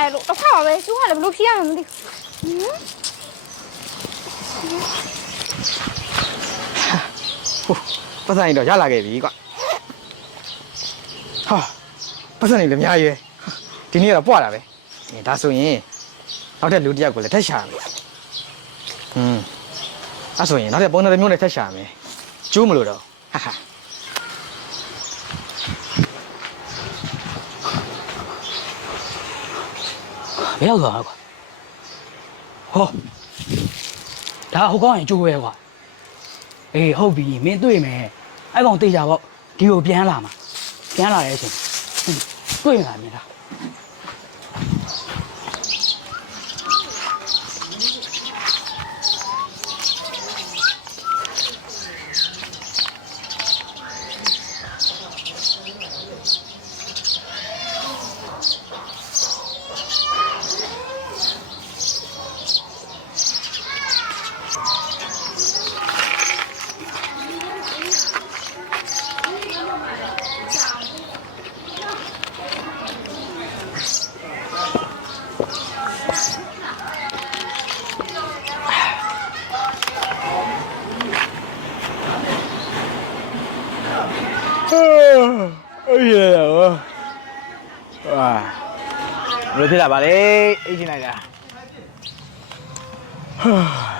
တယ်လို့တစ်ခါပါပဲကျိုးကလည်းဘလို့ဖြေရမှမသိဘူးဟမ်ဟိုပတ်စံရင်တော့ရလာခဲ့ပြီကွာဟာပတ်စံနေလည်းအများကြီးပဲဒီနေ့ကတော့ပွားတာပဲအဲဒါဆိုရင်နောက်ထပ်လူတစ်ယောက်ကိုလည်းထက်ရှာမယ်อืมအဲ့ဆိုရင်နောက်ထပ်ပုံစံတစ်မျိုးနဲ့ထက်ရှာမယ်ကျိုးမလို့တော့ဟာဟာ ဘယ်ရောက်သွားကွာဟောဒါဟိုကောင်းရင်ကျိုးပဲကွာအေးဟုတ်ပြီမင်းတွေ့မယ်အဲ့ကောင်တေးကြပေါ့ဒီကိုပြန်လာမှာပြန်လာတဲ့အချိန်ဟင်းတွေ့မှာမင်းလား အေးရတော့ဟာဘယ်လိုဖြစ်လာပါလဲအိတ်ချင်လိုက်တာဟာ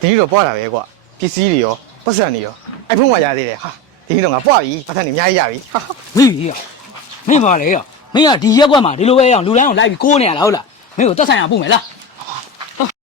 ဒီနေ့တော့ပွားတာပဲကွာပစ္စည်းတွေရောပတ်စံတွေရောအိုက်ဖုန်းကရသေးတယ်ဟာဒီနေ့တော့ငါပွားပြီပတ်စံတွေအများကြီးရပြီဟာမင်းကြီးရမင်းပါလေရမင်းကဒီရက်ကွက်မှာဒီလိုပဲရအောင်လူတိုင်းအောင်လိုက်ပြီးကိုးနေရလားဟုတ်လားမင်းကိုတက်ဆိုင်ရပို့မယ်လား